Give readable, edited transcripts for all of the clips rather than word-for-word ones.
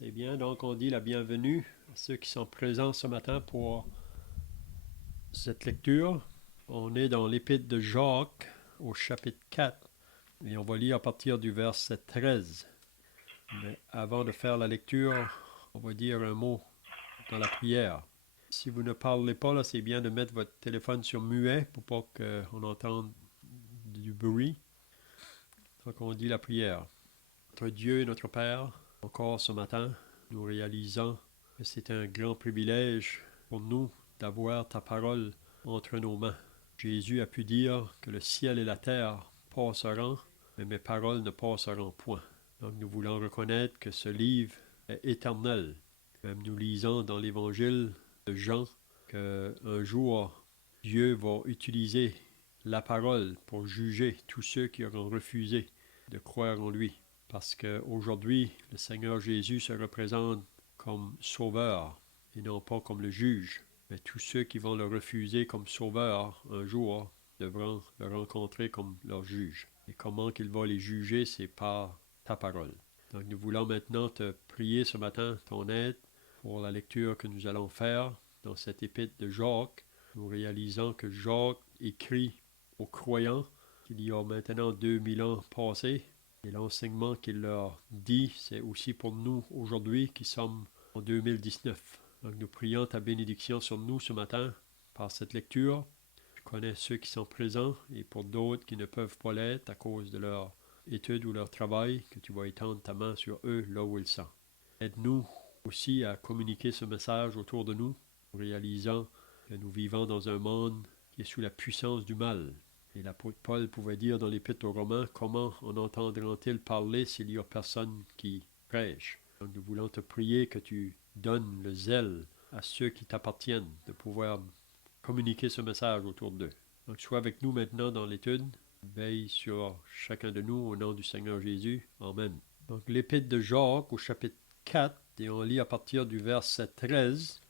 C'est bien, donc on dit la bienvenue à ceux qui sont présents ce matin pour cette lecture. On est dans l'Épître de Jacques au chapitre 4 et on va lire à partir du verset 13. Mais avant de faire la lecture, on va dire un mot dans la prière. Si vous ne parlez pas, là, c'est bien de mettre votre téléphone sur muet pour pas qu'on entende du bruit. Donc on dit la prière. Notre Dieu et notre Père, encore ce matin, nous réalisons que c'est un grand privilège pour nous d'avoir ta parole entre nos mains. Jésus a pu dire que le ciel et la terre passeront, mais mes paroles ne passeront point. Donc nous voulons reconnaître que ce livre est éternel. Même nous lisons dans l'évangile de Jean qu'un jour, Dieu va utiliser la parole pour juger tous ceux qui auront refusé de croire en lui. Parce qu'aujourd'hui, le Seigneur Jésus se représente comme sauveur et non pas comme le juge. Mais tous ceux qui vont le refuser comme sauveur un jour devront le rencontrer comme leur juge. Et comment qu'il va les juger, c'est par ta parole. Donc nous voulons maintenant te prier ce matin ton aide pour la lecture que nous allons faire dans cette épître de Jacques. Nous réalisons que Jacques écrit aux croyants qu'il y a maintenant 2000 ans passés. Et l'enseignement qu'il leur dit, c'est aussi pour nous aujourd'hui qui sommes en 2019. Donc nous prions ta bénédiction sur nous ce matin par cette lecture. Je connais ceux qui sont présents et pour d'autres qui ne peuvent pas l'être à cause de leur étude ou leur travail, que tu vas étendre ta main sur eux là où ils sont. Aide-nous aussi à communiquer ce message autour de nous, réalisant que nous vivons dans un monde qui est sous la puissance du mal. Et l'apôtre Paul pouvait dire dans l'Épître aux Romains, comment en entendront-ils parler s'il n'y a personne qui prêche? Donc nous voulons te prier que tu donnes le zèle à ceux qui t'appartiennent de pouvoir communiquer ce message autour d'eux. Donc sois avec nous maintenant dans l'étude, veille sur chacun de nous au nom du Seigneur Jésus. Amen. Donc l'Épître de Jacques au chapitre 4, et on lit à partir du verset 13,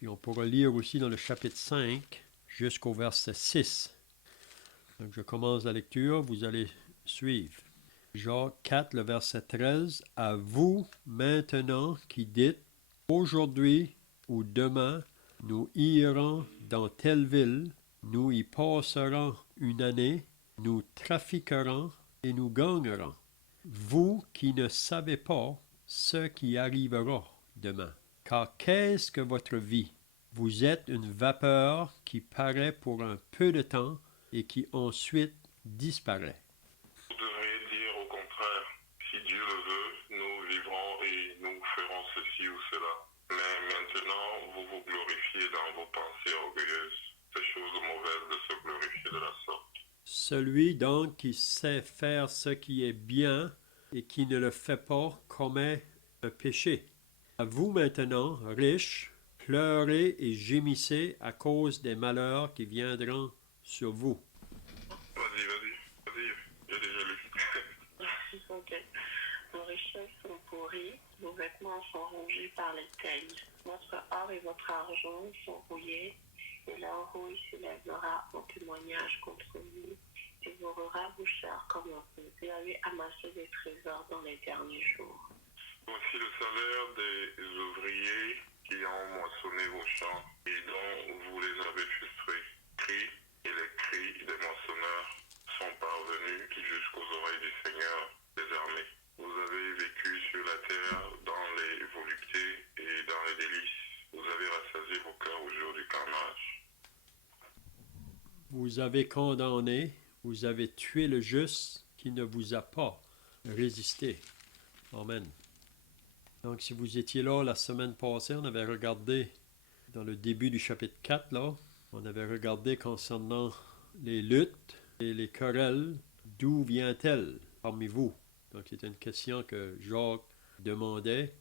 et on pourra lire aussi dans le chapitre 5 jusqu'au verset 6. Donc je commence la lecture, vous allez suivre. Jacques 4, le verset 13. À vous maintenant qui dites, aujourd'hui ou demain, nous irons dans telle ville, nous y passerons une année, nous trafiquerons et nous gagnerons. Vous qui ne savez pas ce qui arrivera demain. Car qu'est-ce que votre vie? Vous êtes une vapeur qui paraît pour un peu de temps et qui ensuite disparaît. Vous devriez dire au contraire, si Dieu le veut, nous vivrons et nous ferons ceci ou cela. Mais maintenant, vous vous glorifiez dans vos pensées orgueilleuses. C'est chose mauvaise de se glorifier de la sorte. Celui donc qui sait faire ce qui est bien et qui ne le fait pas commet un péché. À vous maintenant, riches, pleurez et gémissez à cause des malheurs qui viendront sur vous. Vas-y, j'ai déjà lu. Ok. Vos richesses sont pourries, vos vêtements sont rongés par les teignes. Votre or et votre argent sont rouillés, et leur rouille s'élèvera en témoignage contre vous, et vous rabouchèrent comme un peu. Vous avez amassé des trésors dans les derniers jours. Voici le salaire des ouvriers qui ont moissonné vos champs et dont vous les avez frustrés. Cris et les cris des moissonneurs sont parvenus jusqu'aux oreilles du Seigneur des armées. Vous avez vécu sur la terre dans les voluptés et dans les délices. Vous avez rassasié vos cœurs au jour du carnage. Vous avez condamné, vous avez tué le juste qui ne vous a pas résisté. Amen. Donc, si vous étiez là la semaine passée, on avait regardé dans le début du chapitre 4, là, on avait regardé concernant les luttes et les querelles, d'où vient-elle parmi vous? Donc, c'était une question que Jacques demandait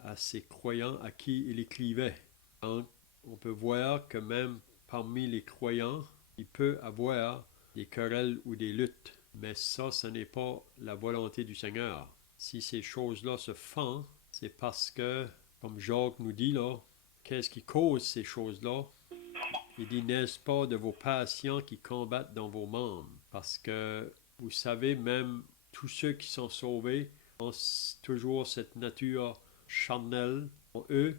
à ses croyants à qui il écrivait. Donc, on peut voir que même parmi les croyants, il peut avoir des querelles ou des luttes. Mais ça, ce n'est pas la volonté du Seigneur. Si ces choses-là se font, c'est parce que, comme Jacques nous dit là, qu'est-ce qui cause ces choses-là? Il dit, n'est-ce pas de vos passions qui combattent dans vos membres? Parce que, vous savez, même tous ceux qui sont sauvés ont toujours cette nature charnelle en eux.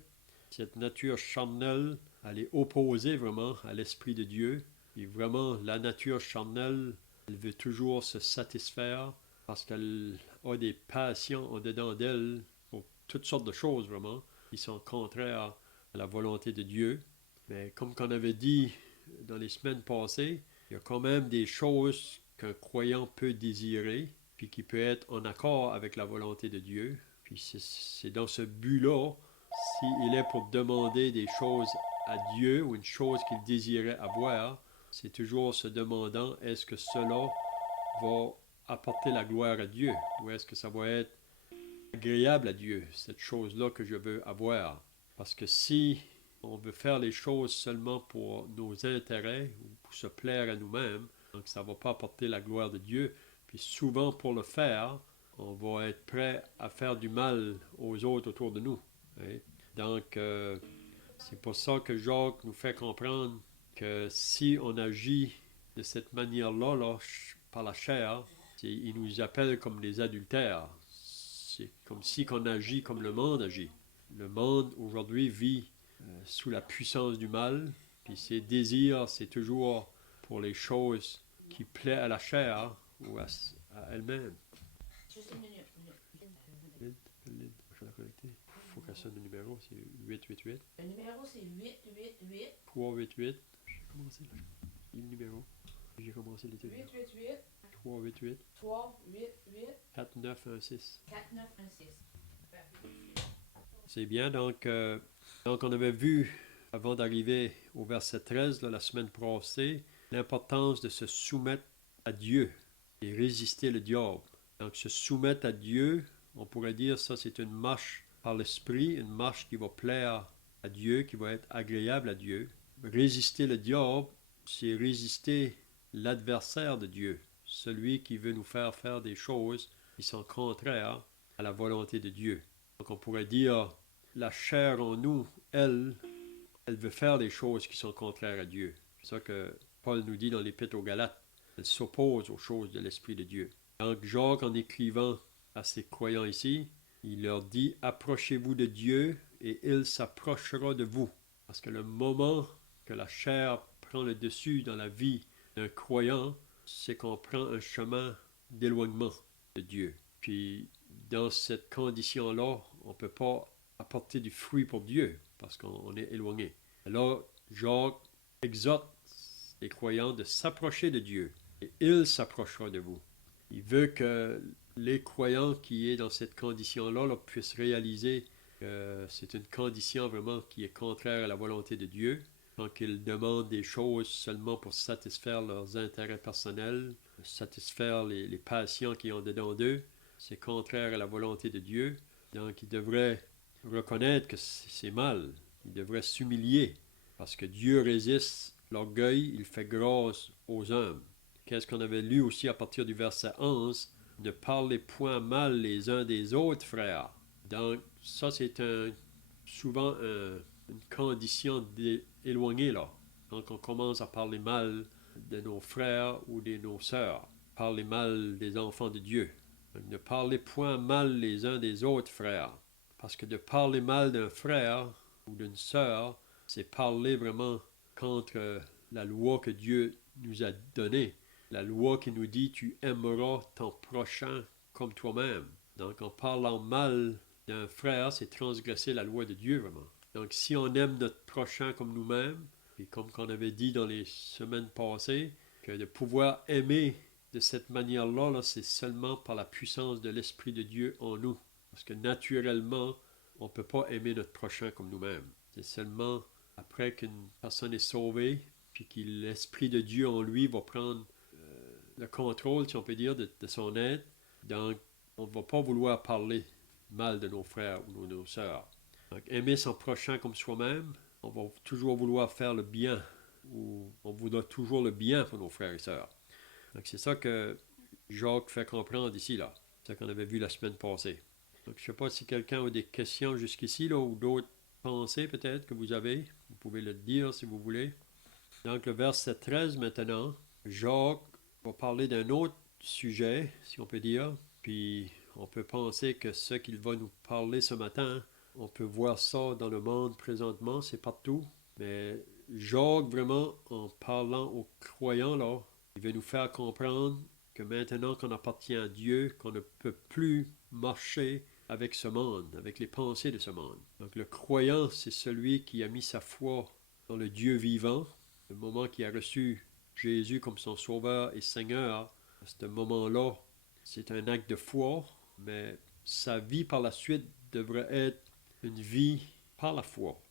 Cette nature charnelle, elle est opposée vraiment à l'Esprit de Dieu. Et vraiment, la nature charnelle, elle veut toujours se satisfaire parce qu'elle a des passions en dedans d'elle pour toutes sortes de choses vraiment qui sont contraires à la volonté de Dieu. Mais comme qu'on avait dit dans les semaines passées, il y a quand même des choses qu'un croyant peut désirer, puis qui peut être en accord avec la volonté de Dieu. Puis c'est dans ce but-là, s'il est pour demander des choses à Dieu ou une chose qu'il désirait avoir, c'est toujours se demandant est-ce que cela va apporter la gloire à Dieu ou est-ce que ça va être agréable à Dieu, cette chose-là que je veux avoir. Parce que si on veut faire les choses seulement pour nos intérêts ou pour se plaire à nous-mêmes, donc ça ne va pas apporter la gloire de Dieu. Puis souvent pour le faire, on va être prêt à faire du mal aux autres autour de nous. Hein? Donc c'est pour ça que Jacques nous fait comprendre que si on agit de cette manière-là, là, par la chair, il nous appelle comme des adultères. C'est comme si on agit comme le monde agit. Le monde aujourd'hui vit sous la puissance du mal, puis ses désirs, c'est toujours pour les choses qui plaisent à la chair ou à elle-même. Il faut qu'elle sonne le numéro, c'est 888. Le numéro, c'est 888. 388. J'ai commencé là. Le numéro. J'ai commencé l'été. 888. 388. 388. 4916. 4916. C'est bien, donc on avait vu, avant d'arriver au verset 13, là, la semaine passée, l'importance de se soumettre à Dieu et résister le diable. Donc se soumettre à Dieu, on pourrait dire ça c'est une marche par l'esprit, une marche qui va plaire à Dieu, qui va être agréable à Dieu. Résister le diable, c'est résister l'adversaire de Dieu, celui qui veut nous faire faire des choses qui sont contraires à la volonté de Dieu. Donc on pourrait dire, la chair en nous, elle veut faire des choses qui sont contraires à Dieu. C'est ça que Paul nous dit dans l'Épître aux Galates. Elle s'oppose aux choses de l'Esprit de Dieu. Donc Jacques, en écrivant à ses croyants ici, il leur dit « Approchez-vous de Dieu et il s'approchera de vous. » Parce que le moment que la chair prend le dessus dans la vie d'un croyant, c'est qu'on prend un chemin d'éloignement de Dieu. Puis dans cette condition-là, on ne peut pas apporter du fruit pour Dieu parce qu'on est éloigné. Alors Jacques exhorte les croyants de s'approcher de Dieu et il s'approchera de vous. Il veut que les croyants qui sont dans cette condition-là là, puissent réaliser que c'est une condition vraiment qui est contraire à la volonté de Dieu. Quand ils demandent des choses seulement pour satisfaire leurs intérêts personnels, satisfaire les passions qui ont dedans d'eux, c'est contraire à la volonté de Dieu. Donc ils devraient reconnaître que c'est mal. Ils devraient s'humilier parce que Dieu résiste l'orgueil, il fait grâce aux hommes. Qu'est-ce qu'on avait lu aussi à partir du verset 11? Ne parlez point mal les uns des autres, frères. Donc, ça, c'est souvent une condition éloignée, là. Quand on commence à parler mal de nos frères ou de nos sœurs, parler mal des enfants de Dieu. Donc, ne parlez point mal les uns des autres, frères. Parce que de parler mal d'un frère ou d'une sœur, c'est parler vraiment contre la loi que Dieu nous a donnée. La loi qui nous dit « tu aimeras ton prochain comme toi-même ». Donc en parlant mal d'un frère, c'est transgresser la loi de Dieu vraiment. Donc si on aime notre prochain comme nous-mêmes, et comme on avait dit dans les semaines passées, que de pouvoir aimer de cette manière-là, là, c'est seulement par la puissance de l'Esprit de Dieu en nous. Parce que naturellement, on ne peut pas aimer notre prochain comme nous-mêmes. C'est seulement après qu'une personne est sauvée, puis que l'Esprit de Dieu en lui va prendre le contrôle, si on peut dire, de son être. Donc, on ne va pas vouloir parler mal de nos frères ou de nos sœurs. Donc, aimer son prochain comme soi-même, on va toujours vouloir faire le bien, ou on voudra toujours le bien pour nos frères et sœurs. Donc, c'est ça que Jacques fait comprendre ici, là. C'est ça qu'on avait vu la semaine passée. Donc, je ne sais pas si quelqu'un a des questions jusqu'ici, là, ou d'autres pensées peut-être que vous avez. Vous pouvez le dire si vous voulez. Donc, le verset 13 maintenant, Jacques va parler d'un autre sujet, si on peut dire. Puis, on peut penser que ce qu'il va nous parler ce matin On peut voir ça dans le monde présentement, c'est partout. Mais Jacques, vraiment, en parlant aux croyants, là, il veut nous faire comprendre que maintenant qu'on appartient à Dieu, qu'on ne peut plus marcher avec ce monde, avec les pensées de ce monde. Donc le croyant, c'est celui qui a mis sa foi dans le Dieu vivant. Le moment qu'il a reçu Jésus comme son sauveur et Seigneur, à ce moment-là, c'est un acte de foi, mais sa vie par la suite devrait être une vie par la foi.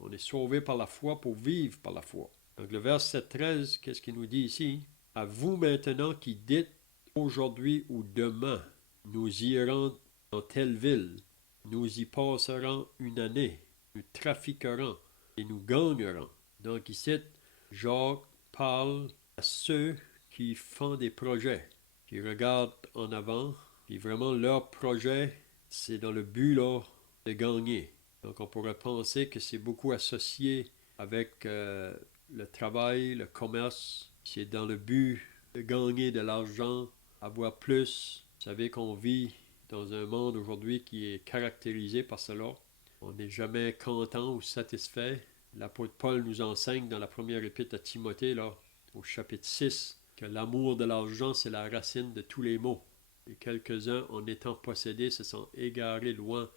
On est sauvé par la foi pour vivre par la foi. Donc le verset 13, qu'est-ce qu'il nous dit ici? À vous maintenant qui dites aujourd'hui ou demain, nous irons dans telle ville, nous y passerons une année, nous trafiquerons et nous gagnerons. Donc ici, Jacques parle à ceux qui font des projets, qui regardent en avant, et vraiment leur projet, c'est dans le but là, de gagner. Donc on pourrait penser que c'est beaucoup associé avec le travail, le commerce, c'est dans le but de gagner de l'argent, avoir plus. Vous savez qu'on vit dans un monde aujourd'hui qui est caractérisé par cela. On n'est jamais content ou satisfait. L'apôtre Paul nous enseigne dans la première épître à Timothée, là, au chapitre 6, que l'amour de l'argent, c'est la racine de tous les maux. Et quelques-uns, en étant possédés, se sont égarés loin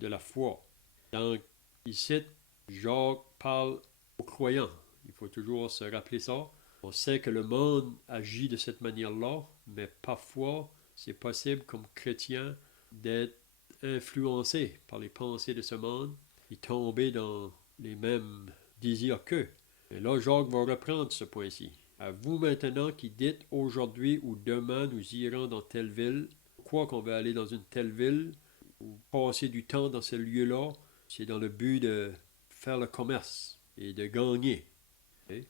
de la foi. Donc, ici, Jacques parle aux croyants. Il faut toujours se rappeler ça. On sait que le monde agit de cette manière-là, mais parfois, c'est possible comme chrétien d'être influencé par les pensées de ce monde et tomber dans les mêmes désirs qu'eux. Et là, Jacques va reprendre ce point-ci. À vous maintenant qui dites aujourd'hui ou demain nous irons dans telle ville. Pourquoi qu'on veut aller dans une telle ville ou passer du temps dans ce lieu-là? C'est dans le but de faire le commerce et de gagner. Okay?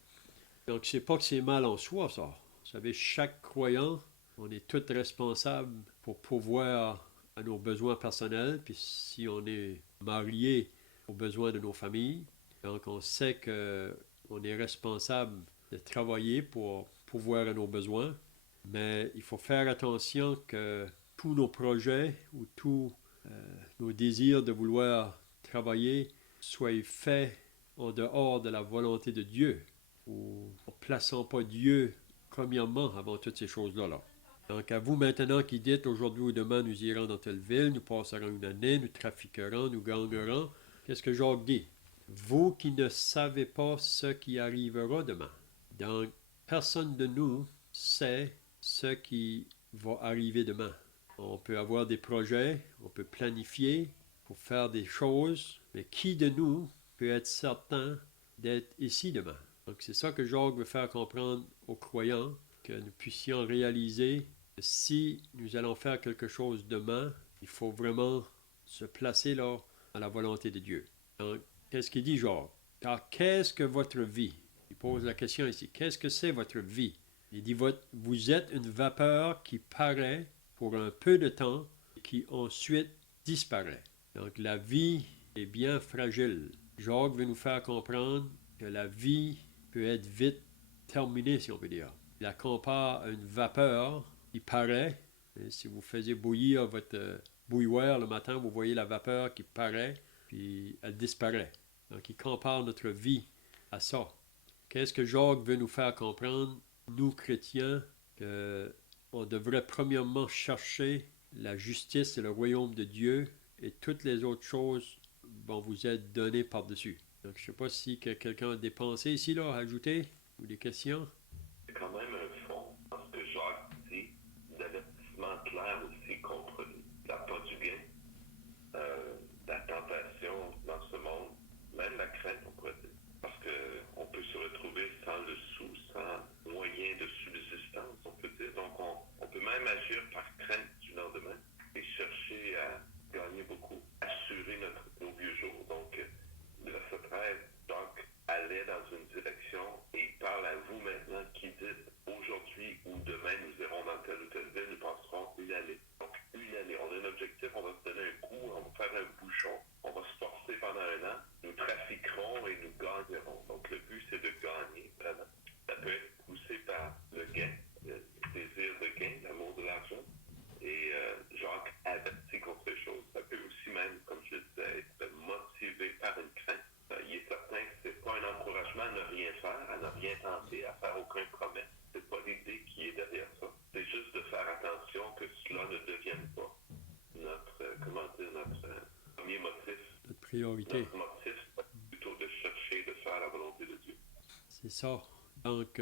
Donc, c'est pas que c'est mal en soi, ça. Vous savez, chaque croyant, on est tous responsables pour pourvoir à nos besoins personnels, puis si on est marié aux besoins de nos familles, donc on sait qu'on est responsable de travailler pour pourvoir à nos besoins, mais il faut faire attention que tous nos projets ou tous nos désirs de vouloir travailler soient faits en dehors de la volonté de Dieu, ou en ne plaçant pas Dieu premièrement avant toutes ces choses-là. Là. Donc à vous maintenant qui dites aujourd'hui ou demain nous irons dans telle ville, nous passerons une année, nous trafiquerons, nous gagnerons. Qu'est-ce que Jacques dit? Vous qui ne savez pas ce qui arrivera demain. Donc personne de nous sait ce qui va arriver demain. On peut avoir des projets, on peut planifier pour faire des choses, mais qui de nous peut être certain d'être ici demain? Donc c'est ça que Jacques veut faire comprendre aux croyants, que nous puissions réaliser que si nous allons faire quelque chose demain, il faut vraiment se placer là à la volonté de Dieu. Donc, qu'est-ce qu'il dit Jacques? Car qu'est-ce que votre vie? Il pose la question ici. Qu'est-ce que c'est votre vie? Il dit, vous êtes une vapeur qui paraît pour un peu de temps et qui ensuite disparaît. Donc la vie est bien fragile. Jacques veut nous faire comprendre que la vie peut être vite terminée, si on peut dire. Il la compare à une vapeur qui paraît. Et si vous faisiez bouillir votre bouilloire le matin, vous voyez la vapeur qui paraît, puis elle disparaît. Donc il compare notre vie à ça. Qu'est-ce que Jacques veut nous faire comprendre, nous chrétiens, qu'on devrait premièrement chercher la justice et le royaume de Dieu, et toutes les autres choses vont vous être données par-dessus. Donc, je ne sais pas si quelqu'un a des pensées ici, là, à ajouter, ou des questions. C'est quand même un fond, parce que Jacques dit d'avertissement clair aussi contre l'appât du gain, la tentation dans ce monde, même la crainte, on pourrait dire. Parce qu'on peut se retrouver sans le sou, sans moyen de subsistance, on peut dire. Donc, on peut même agir par crainte du lendemain et chercher à gagner beaucoup, assurer nos vieux jours. Donc, le verset 13, Jacques allait dans une direction et il parle à vous maintenant qui dites priorité. Notre motif, c'est plutôt de chercher de faire la volonté de Dieu. C'est ça. Donc,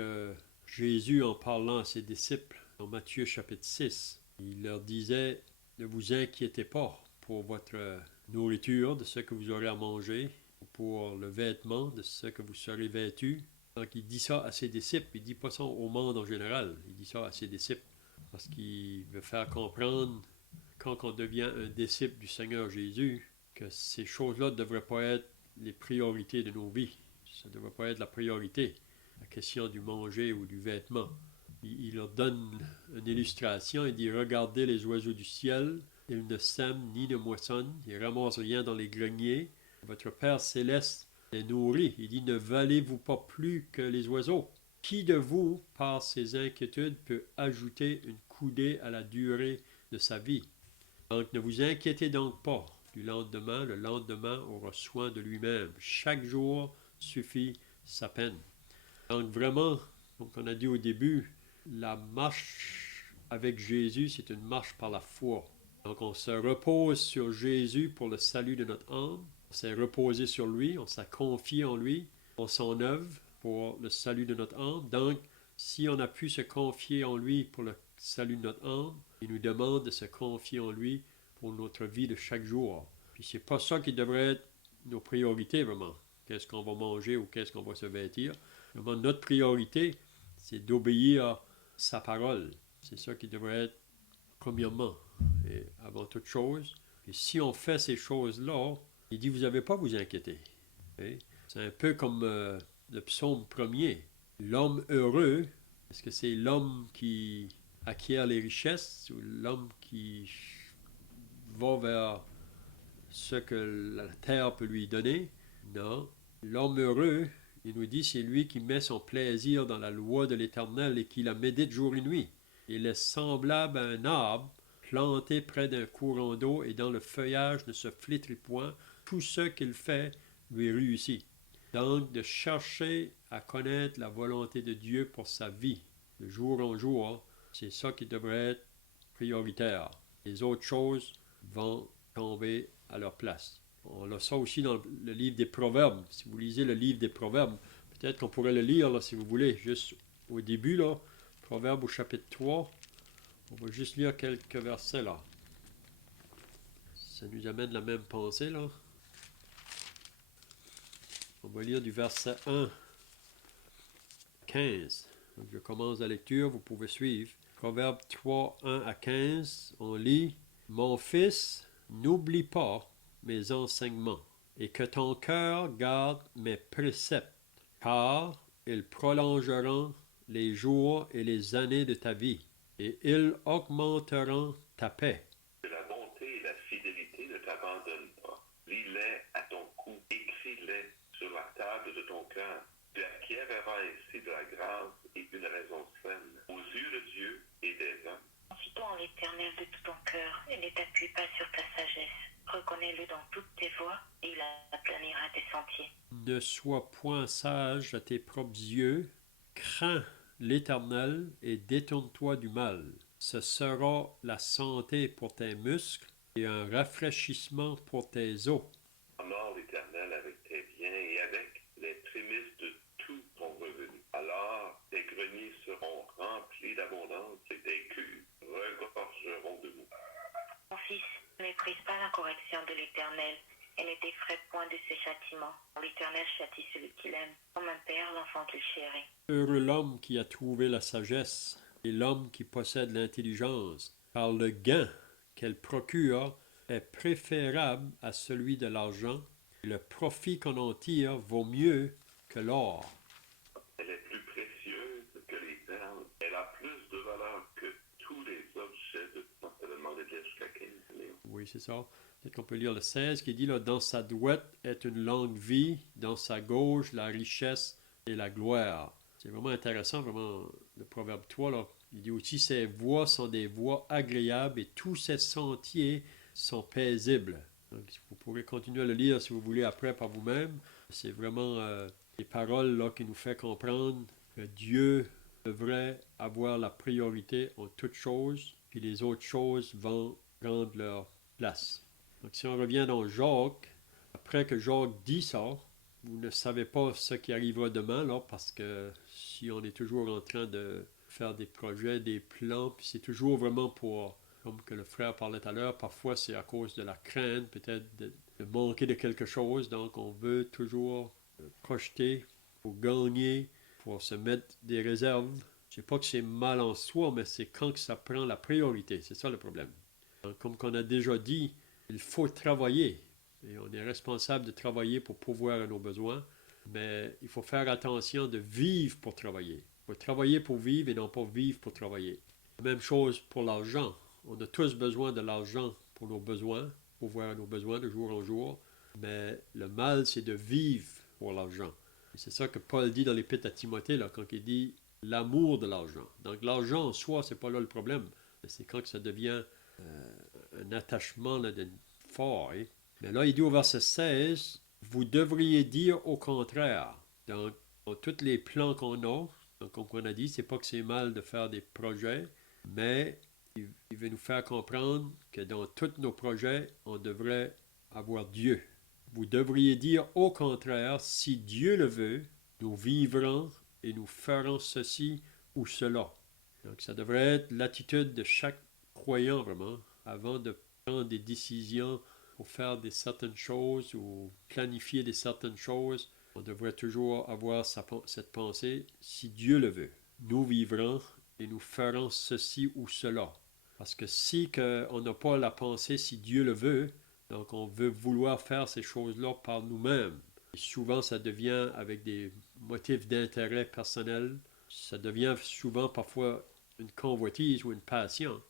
Jésus, en parlant à ses disciples, dans Matthieu chapitre 6, il leur disait, ne vous inquiétez pas pour votre nourriture, de ce que vous aurez à manger, pour le vêtement, de ce que vous serez vêtus. Donc, il dit ça à ses disciples. Il ne dit pas ça au monde en général. Il dit ça à ses disciples. Parce qu'il veut faire comprendre, quand on devient un disciple du Seigneur Jésus, que ces choses-là ne devraient pas être les priorités de nos vies. Ça ne devrait pas être la priorité, la question du manger ou du vêtement. Il leur donne une illustration. Il dit, regardez les oiseaux du ciel. Ils ne sèment ni ne moissonnent. Ils ne ramassent rien dans les greniers. Votre Père céleste les nourrit. Il dit, ne valez-vous pas plus que les oiseaux? Qui de vous, par ses inquiétudes, peut ajouter une coudée à la durée de sa vie? Donc, ne vous inquiétez donc pas du lendemain. Le lendemain aura soin de lui-même. Chaque jour suffit sa peine. Donc, vraiment, comme on a dit au début, la marche avec Jésus, c'est une marche par la foi. Donc, on se repose sur Jésus pour le salut de notre âme. On s'est reposé sur lui, on s'est confié en lui, en son œuvre pour le salut de notre âme. Donc, si on a pu se confier en lui pour le salut de notre âme, il nous demande de se confier en lui pour notre vie de chaque jour. Puis c'est pas ça qui devrait être nos priorités vraiment. Qu'est-ce qu'on va manger ou qu'est-ce qu'on va se vêtir. Vraiment, notre priorité, c'est d'obéir à sa parole. C'est ça qui devrait être premièrement et avant toute chose. Et si on fait ces choses-là, il dit, vous n'avez pas à vous inquiéter. Okay? C'est un peu comme le psaume premier. L'homme heureux, est-ce que c'est l'homme qui acquiert les richesses ou l'homme qui va vers ce que la terre peut lui donner? Non. L'homme heureux, il nous dit, c'est lui qui met son plaisir dans la loi de l'Éternel et qui la médite jour et nuit. Il est semblable à un arbre planté près d'un courant d'eau et dont le feuillage ne se flétrit point. Tout ce qu'il fait lui réussit. Donc, de chercher à connaître la volonté de Dieu pour sa vie, de jour en jour, c'est ça qui devrait être prioritaire. Les autres choses vont tomber à leur place. On a ça aussi dans le livre des Proverbes. Si vous lisez le livre des Proverbes, peut-être qu'on pourrait le lire, là, si vous voulez, juste au début, là, Proverbes au chapitre 3. On va juste lire quelques versets, là. Ça nous amène la même pensée, là. On va lire du verset 1 à 15. Donc, je commence la lecture, vous pouvez suivre. Proverbe 3, 1 à 15, on lit « Mon fils, n'oublie pas mes enseignements, et que ton cœur garde mes préceptes, car ils prolongeront les jours et les années de ta vie, et ils augmenteront ta paix. » Que la bonté et la fidélité ne t'abandonnent pas. Lis-les à ton cou, écris-les sur la table de ton cœur. Tu acquériras ainsi de la grâce et une raison saine aux yeux de Dieu et des hommes. Confie-toi en l'Éternel de tout ton cœur et ne t'appuie pas sur ta sagesse. Reconnais-le dans toutes tes voies et il aplanira tes sentiers. Ne sois point sage à tes propres yeux, crains l'Éternel et détourne-toi du mal. Ce sera la santé pour tes muscles et un rafraîchissement pour tes os. Honore l'Éternel avec tes biens et avec les prémices de tout ton revenu. Alors tes greniers seront remplis d'abondance et tes cuves regorgeront de mou. Mon fils, ne méprise pas la correction de l'Éternel et ne t'effraie point de ses châtiments. L'Éternel châtie celui qu'il aime, comme un père l'enfant qu'il chérit. Heureux l'homme qui a trouvé la sagesse et l'homme qui possède l'intelligence, car le gain qu'elle procure est préférable à celui de l'argent, et le profit qu'on en tire vaut mieux que l'or. Elle est plus précieuse que les perles. Elle a plus de valeur que tous les objets de certainement de lire jusqu'à 15 millions. Oui, c'est ça. Peut-être qu'on peut lire le 16 qui dit là, dans sa droite est une longue vie, dans sa gauche la richesse et la gloire. C'est vraiment intéressant, vraiment, le Proverbe 3, là. Il dit aussi, ses voies sont des voies agréables et tous ses sentiers sont paisibles. Donc, vous pourrez continuer à le lire si vous voulez après par vous-même. C'est vraiment des paroles là, qui nous fait comprendre que Dieu devrait avoir la priorité en toutes choses, puis les autres choses vont prendre leur place. Donc, si on revient dans Jacques, la après que Jacques dit ça, vous ne savez pas ce qui arrivera demain, là, parce que si on est toujours en train de faire des projets, des plans, puis c'est toujours vraiment pour, comme que le frère parlait tout à l'heure, parfois c'est à cause de la crainte, peut-être de manquer de quelque chose, donc on veut toujours projeter pour gagner, pour se mettre des réserves. Je ne sais pas que c'est mal en soi, mais c'est quand que ça prend la priorité, c'est ça le problème. Donc, comme on a déjà dit, il faut travailler. Et on est responsable de travailler pour pourvoir à nos besoins, mais il faut faire attention de vivre pour travailler. Il faut travailler pour vivre et non pas vivre pour travailler. Même chose pour l'argent. On a tous besoin de l'argent pour nos besoins, pourvoir à nos besoins de jour en jour, mais le mal, c'est de vivre pour l'argent. Et c'est ça que Paul dit dans l'Épître à Timothée, là, quand il dit l'amour de l'argent. Donc l'argent en soi, c'est pas là le problème. C'est quand que ça devient un attachement là, fort. Hein? Mais là, il dit au verset 16, vous devriez dire au contraire. Dans tous les plans qu'on a, donc, comme on a dit, c'est pas que c'est mal de faire des projets, mais il veut nous faire comprendre que dans tous nos projets, on devrait avoir Dieu. Vous devriez dire au contraire, si Dieu le veut, nous vivrons et nous ferons ceci ou cela. Donc ça devrait être l'attitude de chaque croyant vraiment, avant de prendre des décisions pour faire certaines choses ou planifier certaines choses. On devrait toujours avoir cette pensée, si Dieu le veut, nous vivrons et nous ferons ceci ou cela. Parce que si on n'a pas la pensée, si Dieu le veut, donc on veut vouloir faire ces choses-là par nous-mêmes. Et souvent, ça devient avec des motifs d'intérêt personnel. Ça devient souvent parfois une convoitise ou une passion.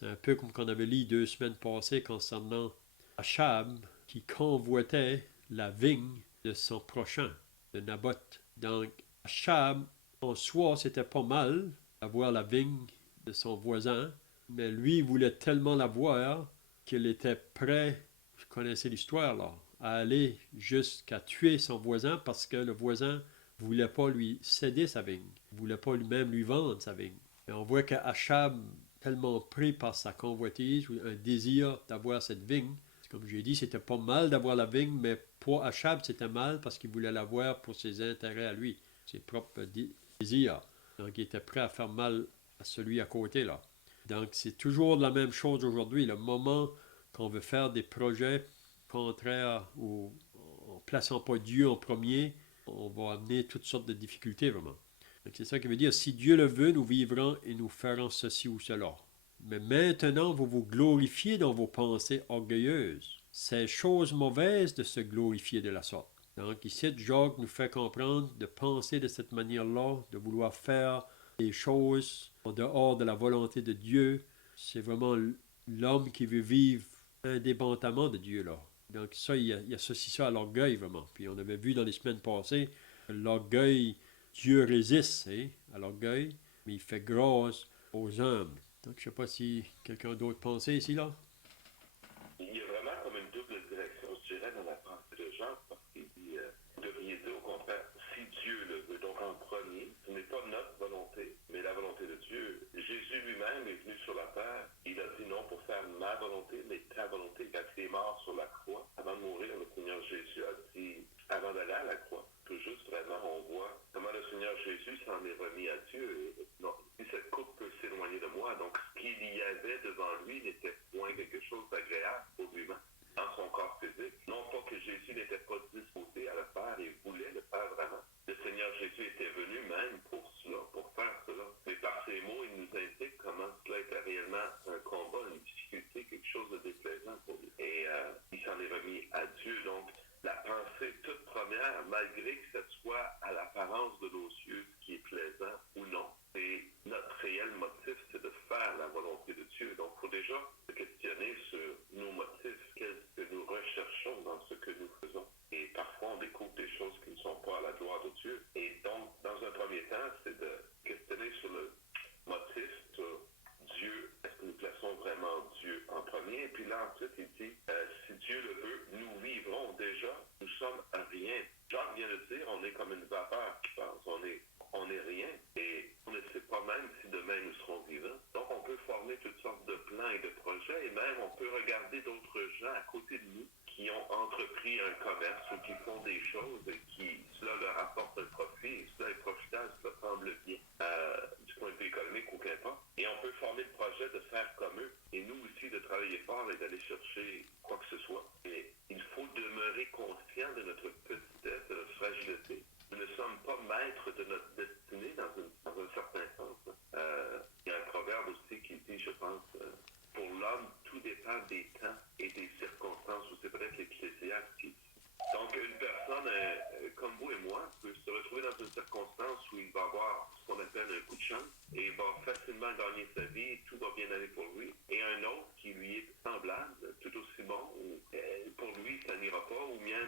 C'est un peu comme qu'on avait lu 2 semaines passées concernant Achab qui convoitait la vigne de son prochain, de Naboth. Donc, Achab, en soi, c'était pas mal d'avoir la vigne de son voisin, mais lui voulait tellement la voir qu'il était prêt, vous connaissez l'histoire là, à aller jusqu'à tuer son voisin parce que le voisin ne voulait pas lui céder sa vigne, ne voulait pas lui-même lui vendre sa vigne. Et on voit qu'Achab, tellement pris par sa convoitise, ou un désir d'avoir cette vigne, comme j'ai dit, c'était pas mal d'avoir la vigne, mais pour Achab, c'était mal parce qu'il voulait l'avoir pour ses intérêts à lui, ses propres désirs. Donc, il était prêt à faire mal à celui à côté, là. Donc, c'est toujours la même chose aujourd'hui. Le moment qu'on veut faire des projets contraires ou en plaçant pas Dieu en premier, on va amener toutes sortes de difficultés, vraiment. Donc, c'est ça qui veut dire, si Dieu le veut, nous vivrons et nous ferons ceci ou cela. Mais maintenant, vous vous glorifiez dans vos pensées orgueilleuses. C'est chose mauvaise de se glorifier de la sorte. Donc ici, Jacques nous fait comprendre de penser de cette manière-là, de vouloir faire des choses en dehors de la volonté de Dieu. C'est vraiment l'homme qui veut vivre indépendamment de Dieu, là. Donc ça, il associe ça à l'orgueil, vraiment. Puis on avait vu dans les semaines passées, l'orgueil, Dieu résiste à l'orgueil, mais il fait grâce aux hommes. Donc, je ne sais pas si quelqu'un d'autre pensait ici, là. Il y a vraiment comme une double direction, je dirais, dans la pensée de Jean, parce qu'il dit, vous devriez dire au contraire, si Dieu le veut. Donc, en premier, ce n'est pas notre volonté, mais la volonté de Dieu. Jésus lui-même est venu sur la terre. Il a dit non pour faire ma volonté, mais ta volonté. Quand il est mort sur la croix, avant de mourir, le Seigneur Jésus a dit, avant d'aller à la croix, que juste vraiment on voit comment le Seigneur Jésus s'en est remis à Dieu. Non, si cette coupe peut s'éloigner de moi, donc ce qu'il y avait devant lui n'était point quelque chose d'agréable pour lui-même dans son corps physique. Non pas que Jésus n'était pas disposé à le faire et voulait le faire vraiment. Le Seigneur Jésus était venu même pour cela, pour faire cela. Mais par ces mots, il nous indique comment cela était réellement un combat, une difficulté, quelque chose de déplaisant pour lui. Et il s'en est remis à Dieu. Donc, la pensée toute première, malgré que ce soit à l'apparence de nos yeux ce qui est plaisant ou non, c'est notre réel motif, c'est de faire la volonté de Dieu. Donc, il faut déjà se questionner sur nos motifs, qu'est-ce que nous recherchons dans ce que nous faisons. Et parfois, on découvre des choses qui ne sont pas à la gloire de Dieu. Et donc, dans un premier temps, c'est de questionner sur le motif, sur Dieu, est-ce que nous plaçons vraiment Dieu en premier? Et puis là, ensuite, il dit, si Dieu le veut, nous vivrons déjà, nous sommes à rien. Jacques vient de dire, on est comme une vapeur qui passe, on est repris un commerce ou qui font des choses qui, cela leur apporte un profit, et cela est profitable, cela semble bien, du point de vue économique ou qu'importe. Et on peut former le projet de faire comme eux, et nous aussi de travailler fort et d'aller chercher quoi que ce soit. Et il faut demeurer conscient de notre petitesse, de notre fragilité. Nous ne sommes pas maîtres de notre destinée dans un certain sens. Il y a un proverbe aussi qui dit, je pense, pour l'homme, tout dépend des temps et des circonstances, ou c'est peut-être l'Ecclésiaste qui dit. Donc, une personne comme vous et moi peut se retrouver dans une circonstance où il va avoir ce qu'on appelle un coup de chance et il va facilement gagner sa vie, tout va bien aller pour lui. Et un autre qui lui est semblable, tout aussi bon, ou pour lui, ça n'ira pas, ou bien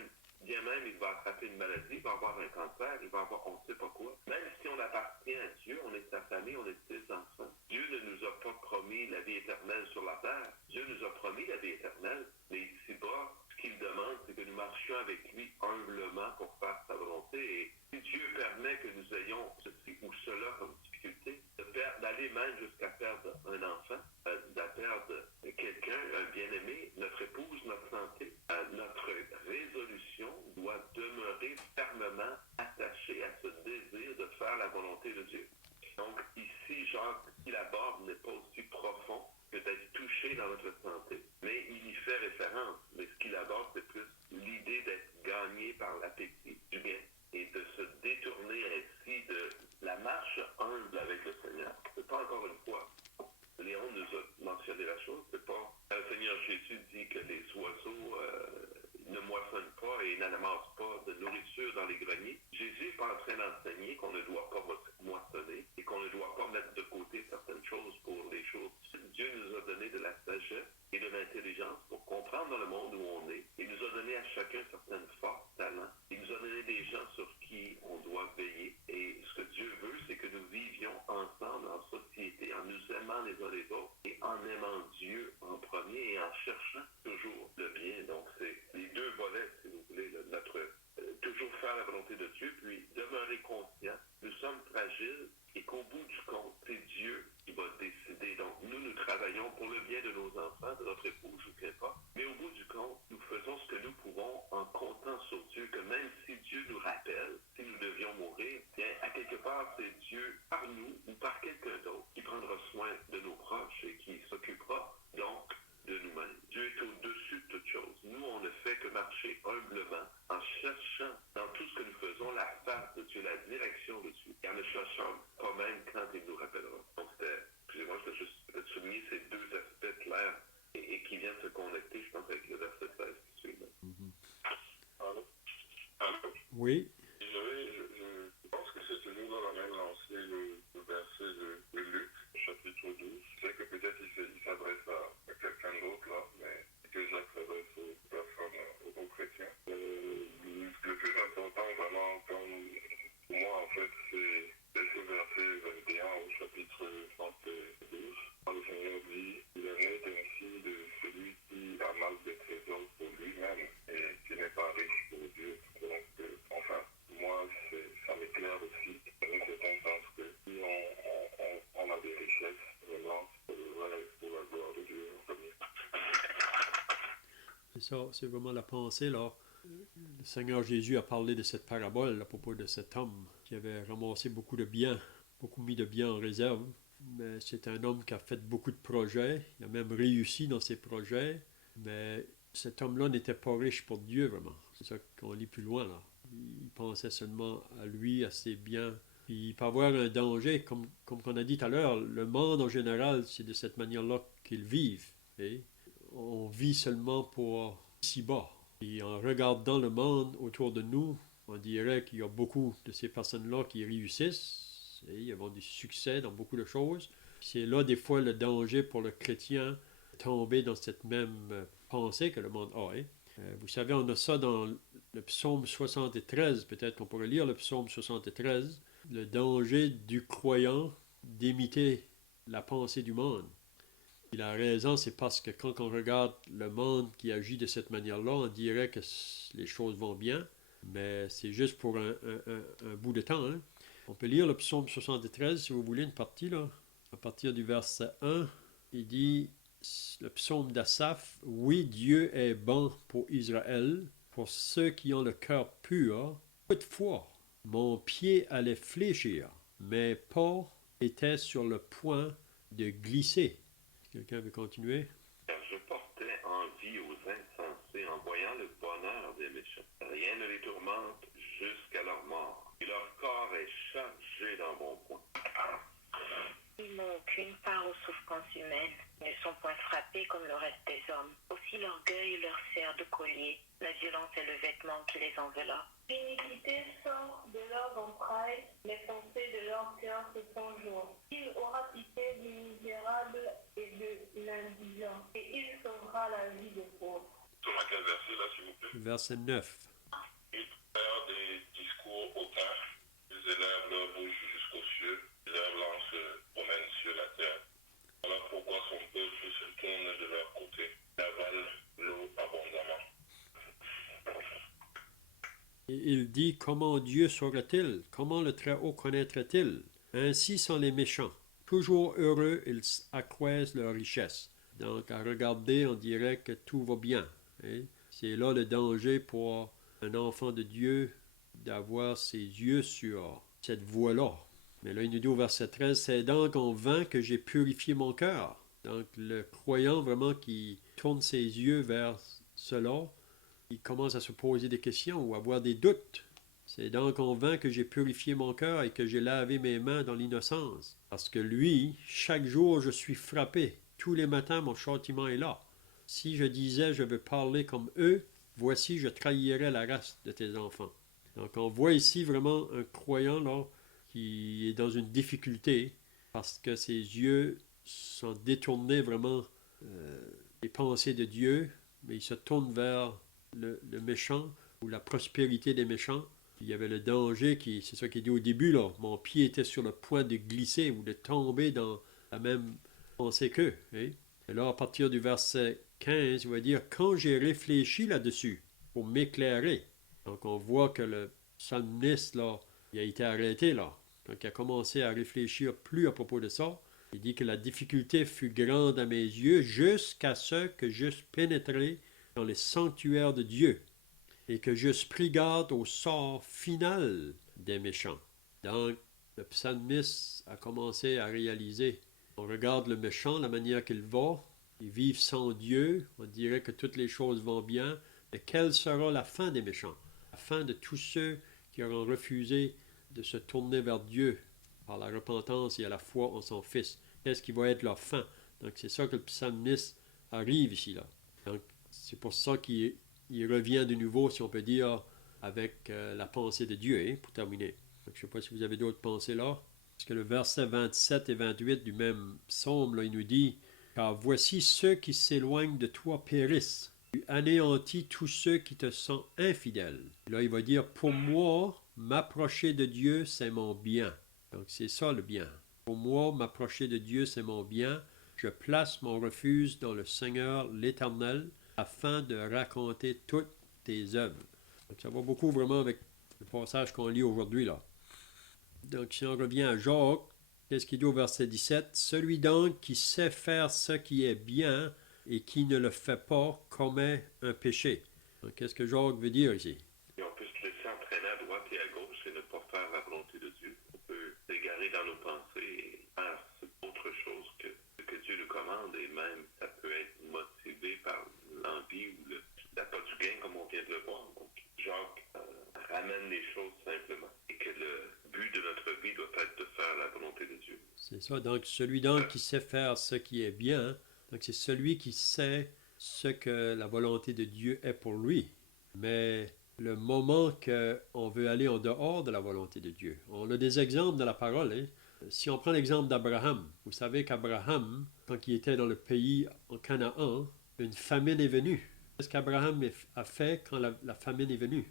même, il va attraper une maladie, il va avoir un cancer, il va avoir on ne sait pas quoi. Même si on appartient à Dieu, on est sa famille, on est ses enfants. Dieu ne nous a pas promis la vie éternelle sur la terre. Dieu nous a promis la vie éternelle, mais ici-bas, ce qu'il demande, c'est que nous marchions avec lui humblement pour faire sa volonté. Et si Dieu permet que nous ayons ceci ou cela comme difficulté, d'aller même jusqu'à perdre un enfant, de perdre quelqu'un, un bien-aimé, notre épouse, notre santé, notre résolution doit demeurer fermement attachée à ce désir de faire la volonté de Dieu. Donc ici, Jacques, ce qu'il aborde n'est pas aussi profond que d'être touché dans notre santé, mais il y fait référence. Mais ce qu'il aborde, c'est plus l'idée d'être gagné par l'appétit du bien et de se détourner ainsi de la marche humble avec le Seigneur. C'est pas encore une fois, Léon nous a mentionné la chose, c'est pas, le Seigneur Jésus dit que les oiseaux ne moissonnent pas et n'amassent pas de nourriture dans les greniers. Jésus n'est pas en train d'enseigner qu'on ne doit pas moissonner et qu'on ne doit pas mettre de côté certaines choses pour les choses. Dieu nous a donné de la sagesse et de l'intelligence pour comprendre dans le monde où on est. Il nous a donné à chacun certaines forces, talents. Il nous a donné des gens sur qui on doit veiller. Et ce que Dieu veut, c'est que nous vivions ensemble en société, en nous aimant les uns les autres et en aimant Dieu en premier et en cherchant toujours le bien. Donc, c'est les deux volets, si vous voulez, notre toujours faire la volonté de Dieu, puis demeurer conscient. Nous sommes fragiles et qu'au bout du compte, c'est Dieu qui va décider. Donc, nous travaillons pour le bien de nos enfants, de notre épouse, ou qu'importe. Mais au bout du compte, nous faisons ce que nous pouvons en comptant sur Dieu, que même si Dieu nous rappelle, si nous devions mourir, bien, à quelque part, c'est Dieu par nous ou par quelqu'un d'autre qui prendra soin de nos proches et qui s'occupera donc de nous-mêmes. Dieu est au-dessus de toute chose. Nous, on ne fait que marcher humblement en cherchant dans tout ce que nous faisons la face de Dieu, la direction de Dieu, et en ne cherchant pas même quand il nous rappellera. Donc, excusez-moi, je vais juste peut-être souligner ces deux aspects clairs et qui viennent se connecter, je pense, avec le verset 16 qui suit. Allô? Allô? Oui. Je pense que c'est toujours dans la même lancée, le verset de Luc, chapitre 12. Je sais que peut-être il s'adresse à quelqu'un d'autre là, mais que Jacques s'adresse aux personnes, aux chrétiens. Le plus important vraiment, comme pour moi en fait, c'est ce verset 21 au chapitre 12. Le Seigneur dit, il en est ainsi de celui qui amasse des trésors pour lui-même et qui n'est pas riche pour Dieu. Donc, enfin, moi, ça m'éclaire aussi, dans un certain sens que si on a des richesses, vraiment, ça devrait être pour la gloire de Dieu en premier. C'est ça, c'est vraiment la pensée, là. Le Seigneur Jésus a parlé de cette parabole à propos de cet homme qui avait ramassé beaucoup de biens, beaucoup mis de biens en réserve. Mais c'est un homme qui a fait beaucoup de projets, il a même réussi dans ses projets, mais cet homme-là n'était pas riche pour Dieu, vraiment. C'est ça qu'on lit plus loin, là. Il pensait seulement à lui, à ses biens. Puis il peut avoir un danger, comme on a dit tout à l'heure, le monde en général, c'est de cette manière-là qu'ils vivent. Et on vit seulement pour ici-bas. Et en regardant le monde autour de nous, on dirait qu'il y a beaucoup de ces personnes-là qui réussissent. Et ils ont du succès dans beaucoup de choses. C'est là, des fois, le danger pour le chrétien de tomber dans cette même pensée que le monde a. Vous savez, on a ça dans le psaume 73. Peut-être qu'on pourrait lire le psaume 73. Le danger du croyant d'imiter la pensée du monde. Il a raison, c'est parce que quand on regarde le monde qui agit de cette manière-là, on dirait que les choses vont bien, mais c'est juste pour un bout de temps. Hein. On peut lire le psaume 73, si vous voulez, une partie, là. À partir du verset 1, il dit, le psaume d'Asaph, « Oui, Dieu est bon pour Israël, pour ceux qui ont le cœur pur, toutefois, mon pied allait fléchir, mes pas étaient sur le point de glisser. Quelqu'un veut continuer? Car je portais envie aux insensés en voyant le bonheur des méchants. Rien ne les tourmente jusqu'à leur mort. Et leur corps est chargé dans mon poing. Ils n'ont aucune part aux souffrances humaines, ils ne sont point frappés comme le reste des hommes. Aussi l'orgueil leur sert de collier, la violence est le vêtement qui les enveloppe. L'iniquité sort de leurs entrailles, les pensées de leur cœur se font jour. Il aura pitié du misérable et de l'indigent, et il sauvera la vie des pauvres. Sur quel verset là, s'il vous plaît? Verset 9. Ils font des discours hautains. Ils élèvent leur bouche jusqu'aux cieux. Leurs langues se promènent sur la terre. Voilà pourquoi son peuple se tourne de leur côté. Il avale l'eau abondamment. Et il dit, comment Dieu saurait-il? Comment le Très-Haut connaîtrait-il? Ainsi sont les méchants. Toujours heureux, ils accroissent leur richesse. Donc, à regarder, on dirait que tout va bien. Hein? C'est là le danger pour un enfant de Dieu d'avoir ses yeux sur cette voie-là. Mais là, il nous dit au verset 13, c'est donc en vain que j'ai purifié mon cœur. Donc, le croyant vraiment qui tourne ses yeux vers cela, il commence à se poser des questions ou à avoir des doutes. C'est donc en vain que j'ai purifié mon cœur et que j'ai lavé mes mains dans l'innocence. Parce que lui, chaque jour, je suis frappé. Tous les matins, mon châtiment est là. Si je disais, je veux parler comme eux, voici, je trahirais la race de tes enfants. Donc, on voit ici vraiment un croyant là, qui est dans une difficulté parce que ses yeux sont détournés vraiment des pensées de Dieu, mais il se tourne vers le méchant ou la prospérité des méchants. Il y avait le danger, c'est ça qu'il dit au début, là, mon pied était sur le point de glisser ou de tomber dans la même pensée qu'eux. Hein? Et là, à partir du verset 15, il va dire, quand j'ai réfléchi là-dessus pour m'éclairer, donc on voit que le psalmiste, là, il a été arrêté, là. Quand il a commencé à réfléchir plus à propos de ça, il dit que la difficulté fut grande à mes yeux jusqu'à ce que j'eusse pénétré dans les sanctuaires de Dieu et que j'eusse pris garde au sort final des méchants. Donc, le psalmiste a commencé à réaliser, on regarde le méchant, la manière qu'il va, ils vivent sans Dieu, on dirait que toutes les choses vont bien, mais quelle sera la fin des méchants? La fin de tous ceux qui auront refusé de se tourner vers Dieu par la repentance et à la foi en son Fils. Qu'est-ce qui va être leur fin? Donc c'est ça que le psalmiste arrive ici. Là. Donc c'est pour ça qu'il revient de nouveau, si on peut dire, avec la pensée de Dieu, hein, pour terminer. Donc, je ne sais pas si vous avez d'autres pensées là. Parce que le verset 27 et 28 du même psaume, là, il nous dit « Car voici ceux qui s'éloignent de toi périssent. Tu anéantis tous ceux qui te sont infidèles. » Là, il va dire « Pour moi, m'approcher de Dieu, c'est mon bien. » Donc, c'est ça le bien. Pour moi, m'approcher de Dieu, c'est mon bien. Je place mon refuge dans le Seigneur l'Éternel afin de raconter toutes tes œuvres. Donc, ça va beaucoup vraiment avec le passage qu'on lit aujourd'hui, là. Donc, si on revient à Jacques, qu'est-ce qu'il dit au verset 17? « Celui donc qui sait faire ce qui est bien et qui ne le fait pas commet un péché. » Donc, qu'est-ce que Jacques veut dire ici? Et on peut se laisser entraîner à droite et à gauche et ne pas faire la volonté de Dieu. On peut s'égarer dans nos pensées et faire autre chose que ce que Dieu nous commande, et même ça peut être motivé par l'envie ou l'appât du gain, comme on vient de le voir. Donc, Jacques ramène les choses simplement et que le but de notre vie doit être de faire la volonté de Dieu. C'est ça. Donc, celui donc qui sait faire ce qui est bien, donc c'est celui qui sait ce que la volonté de Dieu est pour lui. Mais le moment qu'on veut aller en dehors de la volonté de Dieu, on a des exemples dans la parole. Hein? Si on prend l'exemple d'Abraham, vous savez qu'Abraham, quand il était dans le pays en Canaan, une famine est venue. Qu'est-ce qu'Abraham a fait quand la famine est venue?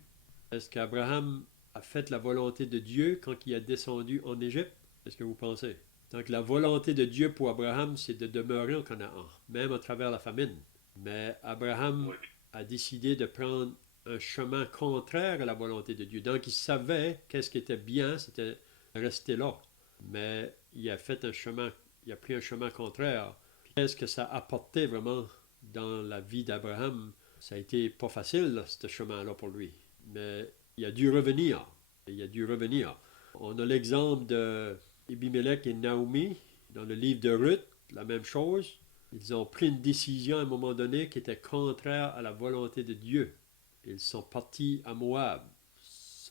Est-ce qu'Abraham a fait la volonté de Dieu quand il est descendu en Égypte? Qu'est-ce que vous pensez? Donc la volonté de Dieu pour Abraham, c'est de demeurer en Canaan, même à travers la famine. Mais Abraham a décidé de prendre un chemin contraire à la volonté de Dieu. Donc il savait qu'est-ce qui était bien, c'était rester là. Mais il a pris un chemin contraire. Qu'est-ce que ça apportait vraiment dans la vie d'Abraham? Ça a été pas facile, ce chemin-là pour lui. Mais il a dû revenir. Il a dû revenir. On a l'exemple d'Abimelech et Naomi dans le livre de Ruth, la même chose. Ils ont pris une décision à un moment donné qui était contraire à la volonté de Dieu. Ils sont partis à Moab.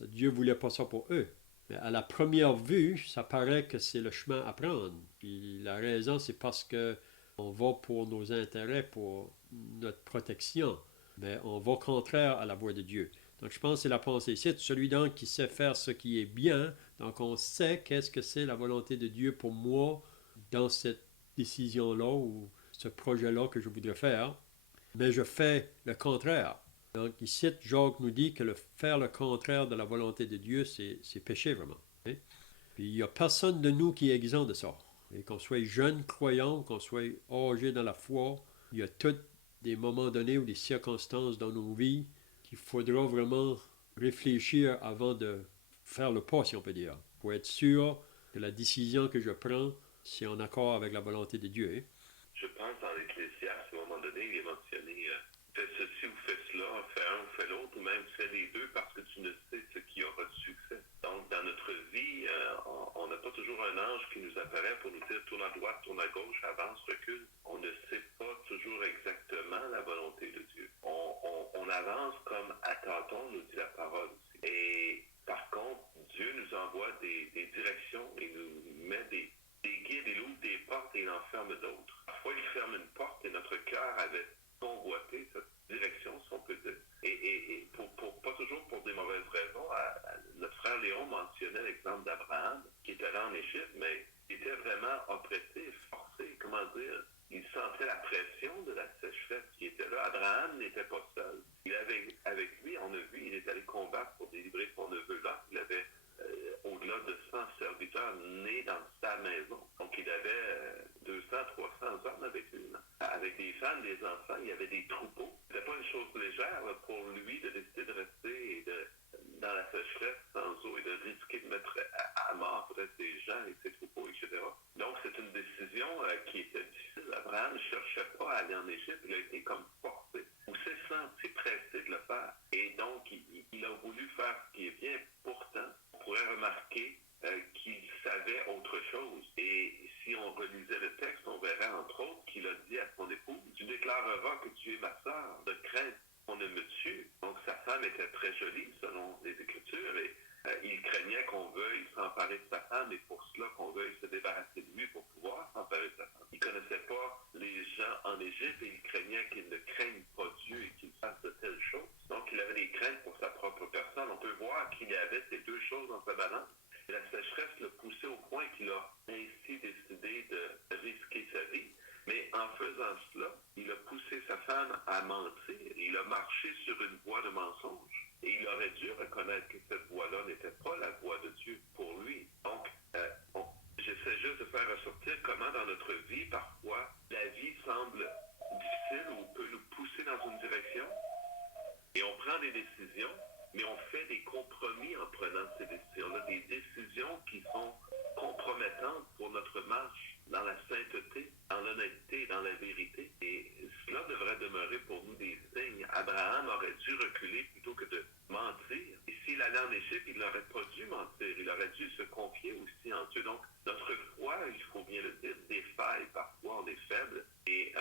Dieu ne voulait pas ça pour eux. Mais à la première vue, ça paraît que c'est le chemin à prendre. Puis la raison, c'est parce qu'on va pour nos intérêts, pour notre protection. Mais on va contraire à la voie de Dieu. Donc je pense que c'est la pensée ici. Celui donc qui sait faire ce qui est bien, donc on sait qu'est-ce que c'est la volonté de Dieu pour moi dans cette décision-là ou ce projet-là que je voudrais faire. Mais je fais le contraire. Donc ici, Jacques nous dit que faire le contraire de la volonté de Dieu, c'est péché vraiment. Hein? Puis il n'y a personne de nous qui est exempt de ça. Et qu'on soit jeune croyant, qu'on soit âgé dans la foi, il y a tous des moments donnés ou des circonstances dans nos vies qu'il faudra vraiment réfléchir avant de faire le pas, si on peut dire, pour être sûr que la décision que je prends, c'est en accord avec la volonté de Dieu. Hein? Je pense dans l'Ecclésiaste, à un moment donné, il est mentionné fais ceci ou fais cela, fais un ou fais l'autre, ou même fais les deux parce que tu ne sais ce qui aura du succès. Donc, dans notre vie, on n'a pas toujours un ange qui nous apparaît pour nous dire tourne à droite, tourne à gauche, avance, recule. On ne sait pas toujours exactement la volonté de Dieu. On avance comme à tâtons, nous dit la parole aussi. Et par contre, Dieu nous envoie des directions et nous met des guides, il ouvre des portes et il en ferme d'autres. Parfois, il ferme une porte et notre cœur avait convoité cette direction, si on peut dire. Et pas toujours pour des mauvaises raisons. Notre frère Léon mentionnait l'exemple d'Abraham, qui était allé en Égypte, mais il était vraiment oppressé, forcé, comment dire. Il sentait la pression de la sécheresse qui était là. Abraham n'était pas seul. Il avait, avec lui, on a vu, il est allé combattre pour délivrer son neveu là. Il avait au-delà de 100 serviteurs nés dans sa maison. Donc, il avait 200, 300 hommes avec lui. Là. Avec des femmes, des enfants, il y avait des troupeaux. C'était pas une chose légère là, pour lui de décider de rester dans la sécheresse sans eau et de risquer de mettre à mort peut-être ses gens et ses troupeaux, etc. Donc, c'est une décision qui était difficile. Abraham ne cherchait pas à aller en Égypte. Il a été comme forcé ou s'est senti pressé de le faire. Et donc, il a voulu faire ce qui est bien. Pourtant, on pourrait remarquer qu'il savait autre chose. Et si on relisait le texte, on verrait entre autres qu'il a dit à son épouse, tu déclareras que tu es ma sœur, de crainte qu'on ne me tue. Donc sa femme était très jolie selon les Écritures et il craignait qu'on veuille s'emparer de sa femme et pour cela qu'on veuille se débarrasser de lui pour pouvoir s'emparer de sa femme. Il ne connaissait pas les gens en Égypte et il craignait qu'ils ne craignent pas Dieu et qu'ils fassent de telles choses. Donc il avait des craintes pour sa propre personne. On peut voir qu'il y avait ces deux choses dans sa balance. Et la sécheresse l'a poussé au point qu'il a ainsi décidé de risquer sa vie. Mais en faisant cela, il a poussé sa femme à mentir. Il a marché sur une voie de mensonge. Et il aurait dû reconnaître que cette voie-là n'était pas la voie de Dieu pour lui. Donc, j'essaie juste de faire ressortir comment dans notre vie, parfois, la vie semble difficile ou peut nous pousser dans une direction. Et on prend des décisions, mais on fait des compromis en prenant ces décisions-là, des décisions qui sont compromettantes pour notre marche dans la sainteté, dans l'honnêteté, dans la vérité. Et cela devrait demeurer pour nous des signes. Abraham aurait dû reculer plutôt que de mentir. Et s'il allait en Égypte, il n'aurait pas dû mentir. Il aurait dû se confier aussi en Dieu. Donc, notre foi, il faut bien le dire, défaille. Parfois, on est faible et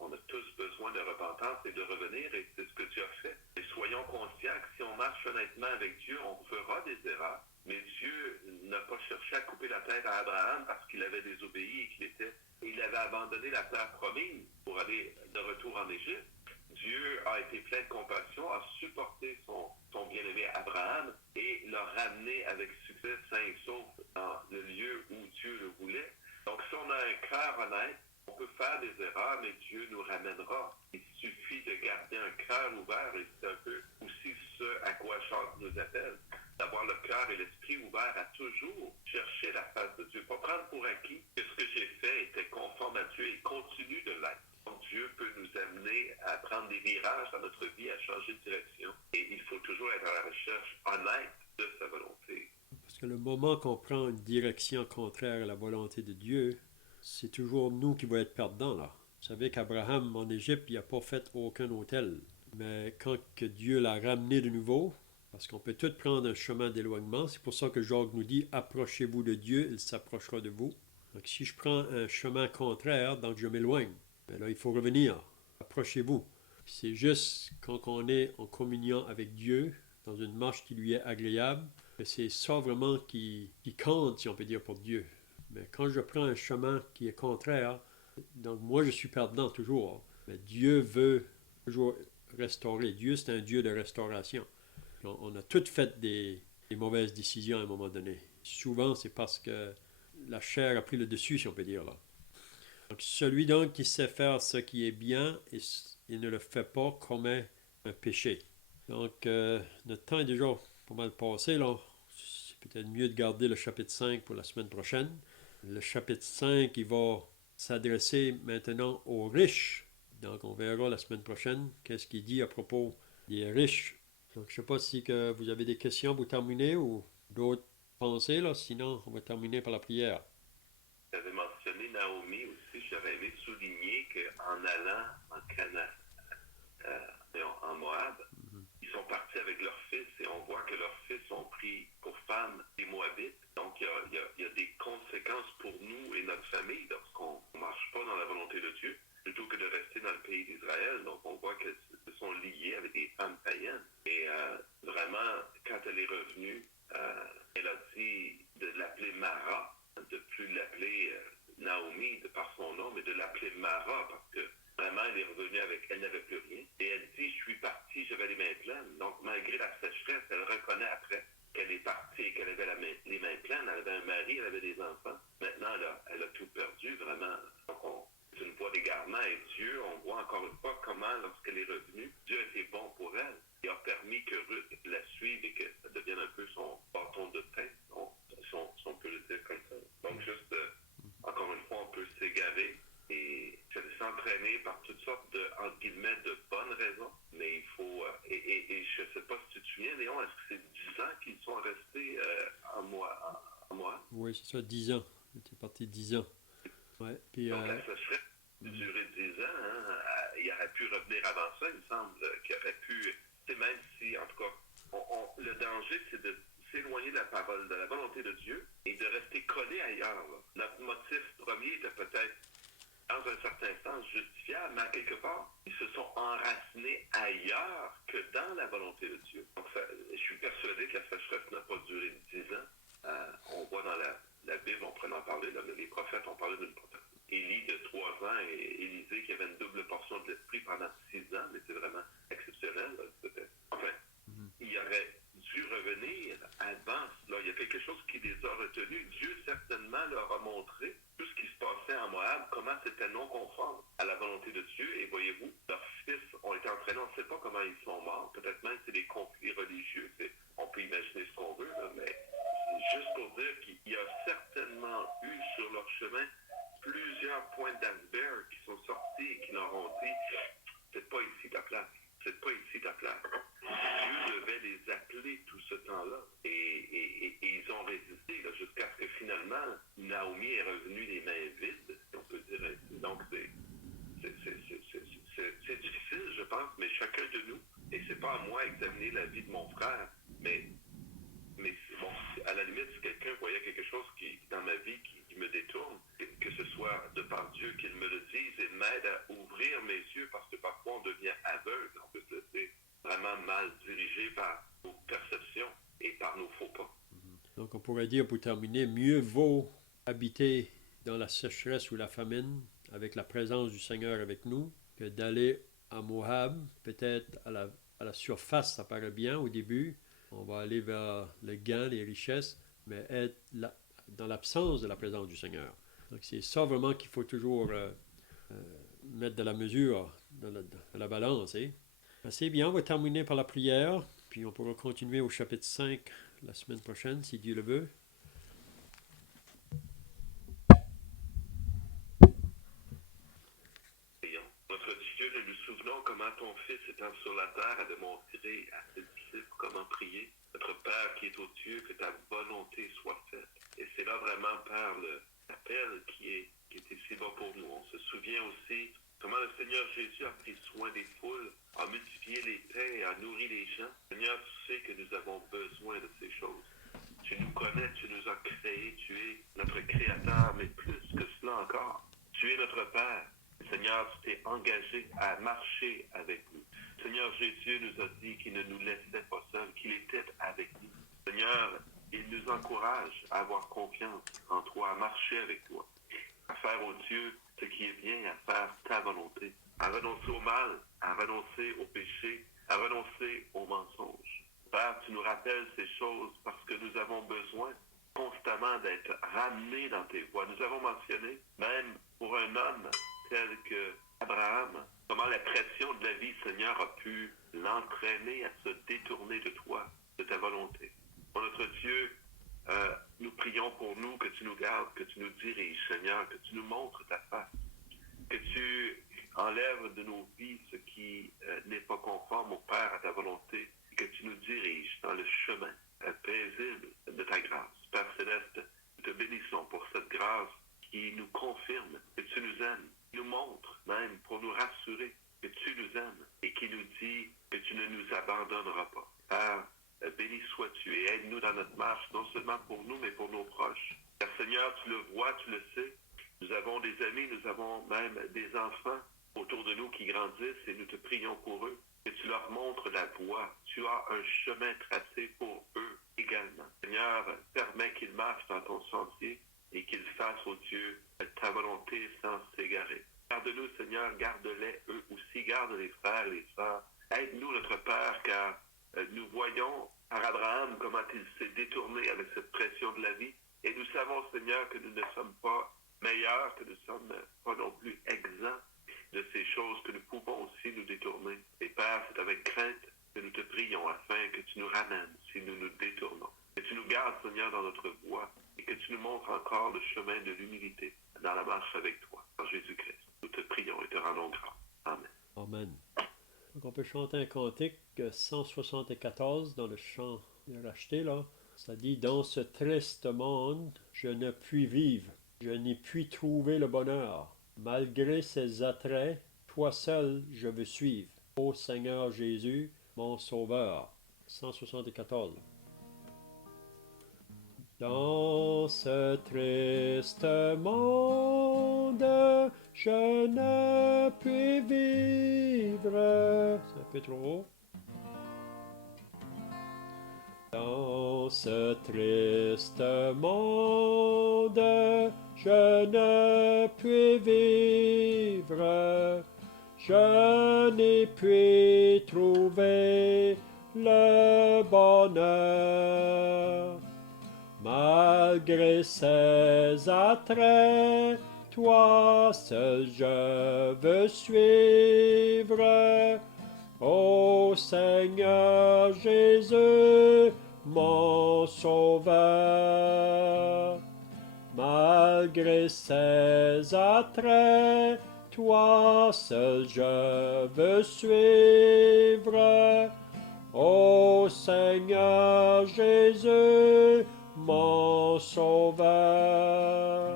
on a tous besoin de repentance et de revenir. Et c'est ce que Dieu a fait. Et soyons conscients que si on marche honnêtement avec Dieu, on fera des erreurs. Mais Dieu n'a pas cherché à couper la tête à Abraham parce qu'il avait désobéi et il avait abandonné la terre promise pour aller de retour en Égypte. Dieu a été plein de compassion, a supporté son bien-aimé Abraham et l'a ramené avec succès sain et sauf dans le lieu où Dieu le voulait. Donc si on a un cœur honnête, on peut faire des erreurs, mais Dieu nous ramènera. Il suffit de garder un cœur ouvert et c'est un peu aussi ce à quoi Jacques nous appelle. D'avoir le cœur et l'esprit ouvert à toujours chercher la face de Dieu. Pas prendre pour acquis que ce que j'ai fait était conforme à Dieu et continue de l'être. Donc Dieu peut nous amener à prendre des virages dans notre vie, à changer de direction. Et il faut toujours être à la recherche honnête de sa volonté. Parce que le moment qu'on prend une direction contraire à la volonté de Dieu, c'est toujours nous qui va être perdants là. Vous savez qu'Abraham, en Égypte, il n'a pas fait aucun autel. Mais quand que Dieu l'a ramené de nouveau, parce qu'on peut tout prendre un chemin d'éloignement, c'est pour ça que Jacques nous dit « Approchez-vous de Dieu, il s'approchera de vous ». Donc si je prends un chemin contraire, donc je m'éloigne. Mais là, il faut revenir. Approchez-vous. C'est juste quand on est en communion avec Dieu, dans une marche qui lui est agréable, que c'est ça vraiment qui compte, si on peut dire, pour Dieu. Mais quand je prends un chemin qui est contraire, donc moi je suis perdant toujours. Mais Dieu veut toujours restaurer. Dieu, c'est un Dieu de restauration. On a toutes fait des mauvaises décisions à un moment donné. Souvent, c'est parce que la chair a pris le dessus, si on peut dire là. Donc, celui donc qui sait faire ce qui est bien et ne le fait pas commet un péché. Donc, notre temps est déjà pas mal passé, là. C'est peut-être mieux de garder le chapitre 5 pour la semaine prochaine. Le chapitre 5, il va s'adresser maintenant aux riches. Donc, on verra la semaine prochaine qu'est-ce qu'il dit à propos des riches. Donc, je ne sais pas si que vous avez des questions pour terminer ou d'autres pensées, là. Sinon, on va terminer par la prière. J'avais mentionné Naomi aussi. J'avais aimé souligner qu'en allant en Canaan, en Moab, ils sont partis avec leurs fils et on voit que leurs fils ont pris pour femmes les Moabites. Donc, il y a des conséquences pour nous et notre famille lorsqu'on ne marche pas dans la volonté de Dieu, plutôt que de rester dans le pays d'Israël. Donc, on voit qu'elles se sont liées avec des femmes païennes. Et vraiment, quand elle est revenue, elle a dit de l'appeler Mara, de plus l'appeler Naomi de par son nom, mais de l'appeler Mara parce que vraiment, elle est revenue elle n'avait plus rien. Et elle dit, je suis partie, j'avais les mains pleines. Donc, malgré la sécheresse, elle reconnaît après qu'elle est partie, qu'elle avait les mains pleines, elle avait un mari, elle avait des enfants. Maintenant, elle a tout perdu, vraiment. Donc, c'est une voie d'égarement. Et Dieu, on voit encore une fois comment, lorsqu'elle est revenue, Dieu a été bon pour elle. Il a permis que Ruth la suive et que ça devienne un peu son bâton de pain, si on peut le dire comme ça. Donc, juste, encore une fois, on peut s'égarer et s'entraîner par toutes sortes de, entre guillemets, de bonnes raisons. Mais il faut, et je ne sais pas si tu te souviens, Léon, est-ce que c'est 10 ans qu'ils sont restés en Moab? Oui, c'est ça, 10 ans. C'était parti 10 ans. Ouais, puis, donc, ça serait duré 10 ans. Hein, il aurait pu revenir avant ça, il me semble qu'il aurait pu, même si, en tout cas, le danger, c'est de s'éloigner de la parole, de la volonté de Dieu et de rester collé ailleurs. Là. Notre motif premier était peut-être, dans un certain sens, justifiable, mais à quelque part, ils se sont enracinés ailleurs que dans la volonté de Dieu. Donc, je suis persuadé que la sécheresse n'a pas duré 10 ans. On voit dans la Bible, on pourrait en parler, là, mais les prophètes ont parlé d'une prophète. Élie de 3 ans et Élisée qui avait une double portion de l'esprit pendant 6 ans, mais c'est vraiment exceptionnel. Là, enfin, il aurait dû revenir avant. Là, il y a quelque chose qui les a retenus. Dieu certainement leur a montré tout ce qui se passait en Moab, comment c'était non conforme à la volonté de Dieu. Et voyez-vous, leurs fils ont été entraînés. On ne sait pas comment ils sont morts. Peut-être même c'est des conflits religieux. On peut imaginer ce qu'on veut, là, mais juste pour dire qu'il y a certainement eu sur leur chemin plusieurs points d'iceberg qui sont sortis et qui leur ont dit c'est pas ici ta place. C'est pas ici ta place. Dieu devait les appeler tout ce temps-là. Et ils ont résisté là, jusqu'à ce que finalement, Naomi est revenue les mains vides, si on peut dire ainsi. Donc, c'est difficile, je pense, mais chacun de nous, et c'est pas à moi d'examiner la vie de mon frère, mais bon, à la limite, si quelqu'un voyait quelque chose dans ma vie qui me détourne, que ce soit de par Dieu qu'il me le dise et m'aide à ouvrir mes yeux, parce que parfois on devient aveugle, on peut se laisser vraiment mal dirigé par nos perceptions et par nos faux pas. Donc on pourrait dire pour terminer, mieux vaut habiter dans la sécheresse ou la famine avec la présence du Seigneur avec nous que d'aller à Moab, peut-être à la surface, ça paraît bien au début. On va aller vers le gain, les richesses, mais être dans l'absence de la présence du Seigneur. Donc c'est ça vraiment qu'il faut toujours mettre de la mesure dans la balance. C'est bien, on va terminer par la prière, puis on pourra continuer au chapitre 5 la semaine prochaine, si Dieu le veut. Notre Dieu, nous nous souvenons comment ton Fils, étant sur la terre, a démontré à ses disciples comment prier. Notre Père qui est aux cieux, que ta volonté soit faite. Et c'est là vraiment, Père, l'appel qui est ici bas pour nous. On se souvient aussi Comment le Seigneur Jésus a pris soin des foules, a multiplié les pains et a nourri les gens. Seigneur, tu sais que nous avons besoin de ces choses. Tu nous connais, tu nous as créés, tu es notre Créateur, mais plus que cela encore, tu es notre Père. Seigneur, tu t'es engagé à marcher avec nous. Seigneur Jésus nous a dit qu'il ne nous laissait pas seuls, qu'il était avec nous. Seigneur, il nous encourage à avoir confiance en toi, à marcher avec toi, à faire au Dieu ce qui est bien, à faire ta volonté, à renoncer au mal, à renoncer au péché, à renoncer aux mensonges. Père, tu nous rappelles ces choses parce que nous avons besoin constamment d'être ramenés dans tes voies. Nous avons mentionné, même pour un homme tel que Abraham, comment la pression de la vie, Seigneur, a pu l'entraîner à se détourner de toi, de ta volonté. Pour notre Dieu, nous prions pour nous, que tu nous gardes, que tu nous diriges, Seigneur, que tu nous montres ta face, que tu enlèves de nos vies ce qui n'est pas conforme au Père, à ta volonté, et que tu nous diriges dans le chemin paisible de ta grâce. Père Céleste, nous te bénissons pour cette grâce qui nous confirme que tu nous aimes, qui nous montre même pour nous rassurer que tu nous aimes et qui nous dit que tu ne nous abandonneras pas. Père, béni sois-tu et aide-nous dans notre marche, non seulement pour nous, mais pour nos proches. Car Seigneur, tu le vois, tu le sais, nous avons des amis, nous avons même des enfants autour de nous qui grandissent et nous te prions pour eux, que tu leur montres la voie. Tu as un chemin tracé pour eux également. Seigneur, permets qu'ils marchent dans ton sentier et qu'ils fassent, ô Dieu, ta volonté sans s'égarer. Garde-nous, Seigneur, garde-les eux aussi, garde les frères et les sœurs. Aide-nous, notre Père, car nous voyons par Abraham comment il s'est détourné avec cette pression de la vie. Et nous savons, Seigneur, que nous ne sommes pas meilleurs, que nous ne sommes pas non plus exempts de ces choses, que nous pouvons aussi nous détourner. Et Père, c'est avec crainte que nous te prions afin que tu nous ramènes si nous nous détournons. Que tu nous gardes, Seigneur, dans notre voie et que tu nous montres encore le chemin de l'humilité dans la marche avec toi, par Jésus-Christ. Nous te prions et te rendons grâce. Amen. Amen. Donc on peut chanter un cantique 174 dans le chant de racheté, là. Ça dit « Dans ce triste monde, je ne puis vivre, je n'y puis trouver le bonheur. Malgré ses attraits, toi seul je veux suivre. Ô Seigneur Jésus, mon Sauveur. » 174. Dans ce triste monde, je ne puis vivre. C'est un peu trop haut. Dans ce triste monde, je ne puis vivre. Je n'y puis trouver le bonheur. Malgré ses attraits, toi seul je veux suivre. Ô Seigneur Jésus, mon Sauveur. Malgré ses attraits, toi seul je veux suivre. Ô Seigneur Jésus, mon Sauveur.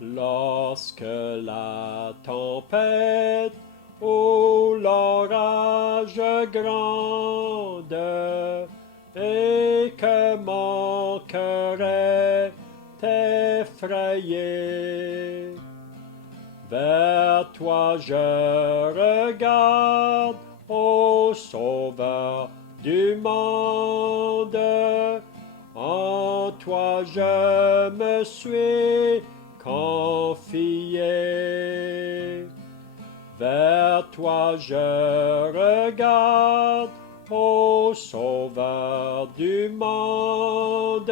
Lorsque la tempête ou l'orage gronde et que mon cœur est effrayé, vers toi je regarde, ô Sauveur du monde. En toi je me suis confié. Vers toi je regarde, ô Sauveur du monde.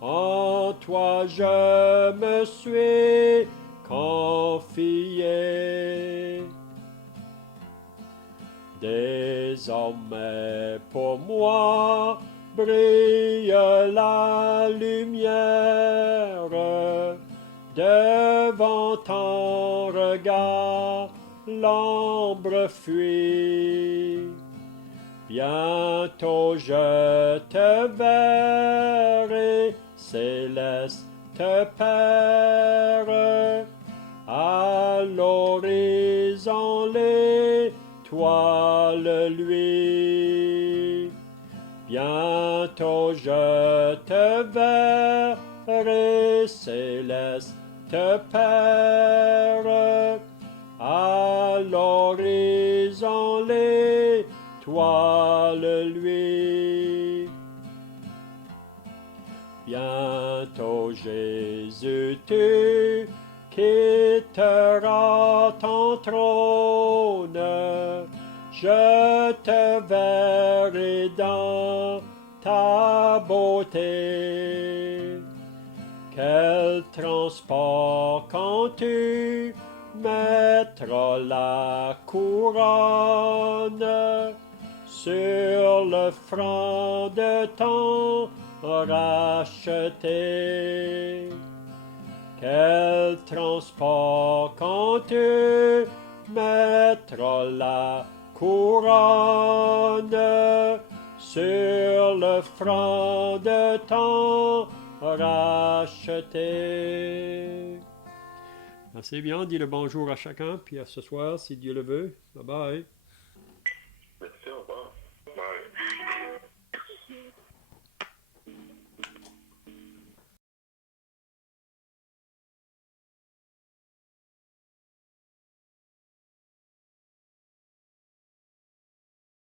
En toi je me suis confié. Désormais pour moi brille la lumière. Devant ton regard, l'ombre fuit. Bientôt je te verrai, céleste te Père, à l'horizon l'étoile lui. Bientôt je te verrai, céleste Père, à l'horizon l'étoile lui. Bientôt Jésus tu quitteras ton trône, je te verrai dans ta beauté. Quel transport quand tu mettras la couronne sur le front de ton racheté. Quel transport quand tu mettras la couronne sur le front de ton racheté. C'est bien, dis le bonjour à chacun, puis à ce soir, si Dieu le veut. Bye bye.